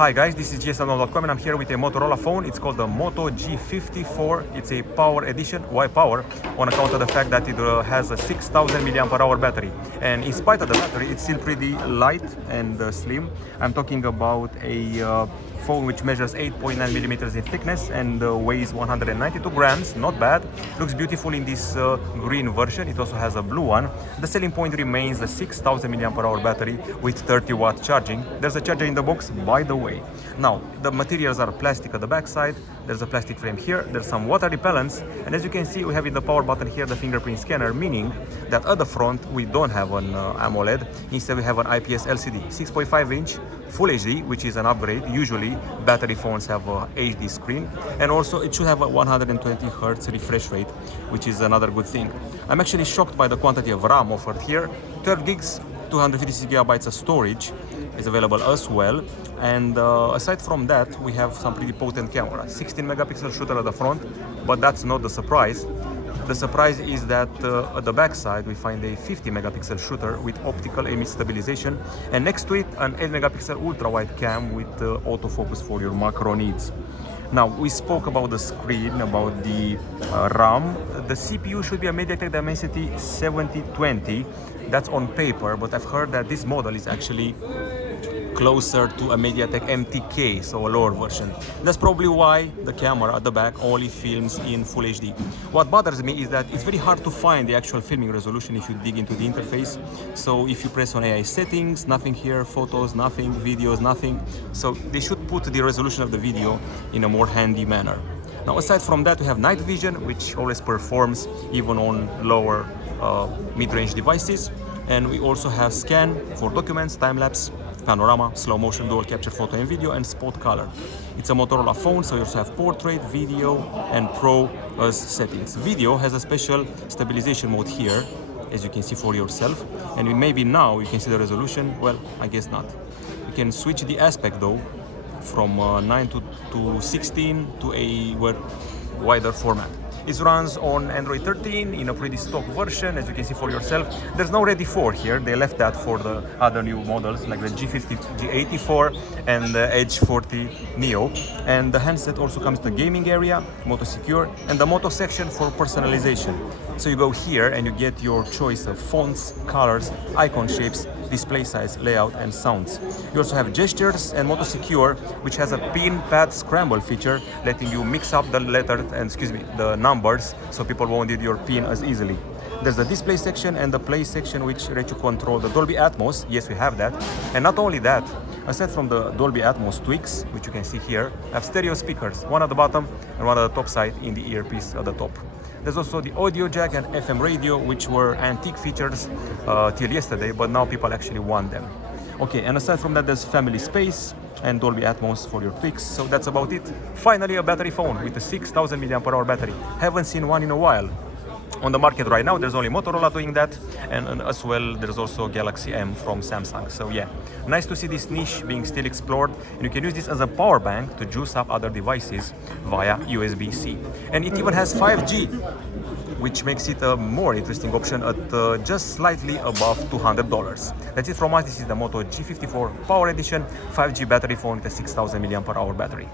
Hi guys, this is GSMDome.com and I'm here with a Motorola phone. It's called the Moto G54. It's a Power edition. Why Power? On account of the fact that it has a 6000 mAh battery. And in spite of the battery, it's still pretty light and slim. I'm talking about a phone which measures 8.9 millimeters in thickness and weighs 192 grams. Not bad. Looks beautiful in this green version. It also has a blue one. The selling point remains the 6000 mAh battery with 30-watt charging. There's a charger in the box, by the way. Now, the materials are plastic at the back side. There's a plastic frame here. There's some water repellents. And as you can see, we have in the power button here the fingerprint scanner, meaning that at the front we don't have an AMOLED. Instead, we have an IPS LCD, 6.5-inch, Full HD, which is an upgrade. Usually, battery phones have a HD screen. And also, it should have a 120 Hz refresh rate, which is another good thing. I'm actually shocked by the quantity of RAM offered here. 12 gigs, 256 gigabytes of storage is available as well. And aside from that, we have some pretty potent camera. 16 megapixel shooter at the front, but that's not the surprise. The surprise is that at the back side we find a 50 megapixel shooter with optical image stabilization, and next to it an 8 megapixel ultra-wide cam with autofocus for your macro needs. Now, we spoke about the screen, about the RAM. The CPU should be a MediaTek Dimensity 7020. That's on paper, but I've heard that this model is actually closer to a MediaTek MTK, so a lower version. That's probably why the camera at the back only films in Full HD. What bothers me is that it's very hard to find the actual filming resolution if you dig into the interface. So if you press on AI settings, nothing here, photos, nothing, videos, nothing. So they should put the resolution of the video in a more handy manner. Now, aside from that, we have night vision, which always performs even on lower mid-range devices. And we also have scan for documents, time-lapse, panorama, slow motion, dual capture photo and video, and spot color. It's a Motorola phone, so you also have portrait, video, and pro as settings. Video has a special stabilization mode here, as you can see for yourself. And maybe now you can see the resolution. Well, I guess not. You can switch the aspect though from 9 to 16 to a wider format. It runs on Android 13 in a pretty stock version, as you can see for yourself. There's no Ready 4 here. They left that for the other new models like the G54 and the Edge 40 Neo. And the handset also comes to the gaming area, Moto Secure, and the Moto section for personalization. So you go here and you get your choice of fonts, colors, icon shapes, display size, layout, and sounds. You also have gestures and Moto Secure, which has a pin pad scramble feature, letting you mix up the letters and the numbers, so people won't read your pin as easily. There's the display section and the play section, which let you control the Dolby Atmos. Yes, we have that. And not only that, aside from the Dolby Atmos tweaks, which you can see here, I have stereo speakers, one at the bottom and one at the top side in the earpiece at the top. There's also the audio jack and FM radio, which were antique features till yesterday, but now people actually want them. Okay, and aside from that, there's family space and Dolby Atmos for your tweaks. So that's about it. Finally, a battery phone with a 6000 mAh battery. Haven't seen one in a while. On the market right now, there's only Motorola doing that, and as well there's also Galaxy M from Samsung. So yeah, nice to see this niche being still explored, and you can use this as a power bank to juice up other devices via USB-C. And it even has 5G, which makes it a more interesting option at just slightly above $200. That's it from us. This is the Moto G54 Power Edition 5G battery phone with a 6000 mAh battery.